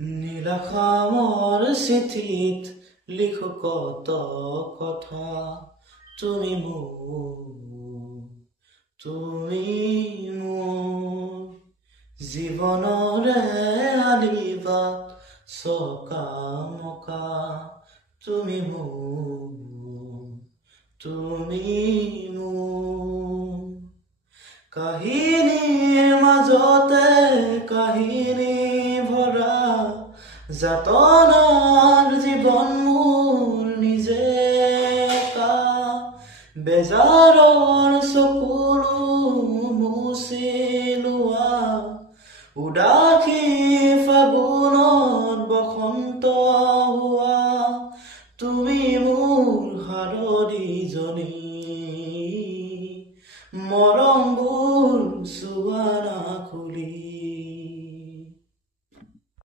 নীলাখামৰ চিঠিত লিখো কত কথা, তুমি মোৰ জীৱনৰে আলিবাট চকামকা, তুমি মোৰ কাহিনীৰ মাজতে কাহিনী ভৰা, যাতনাৰ জীৱন মোৰ নিজে কা, বেজাৰৰ চকুলো মুচি লোৱা, উদাসী ফাগুনত বসন্ত হোৱা, তুমি মোৰ হালধিজনী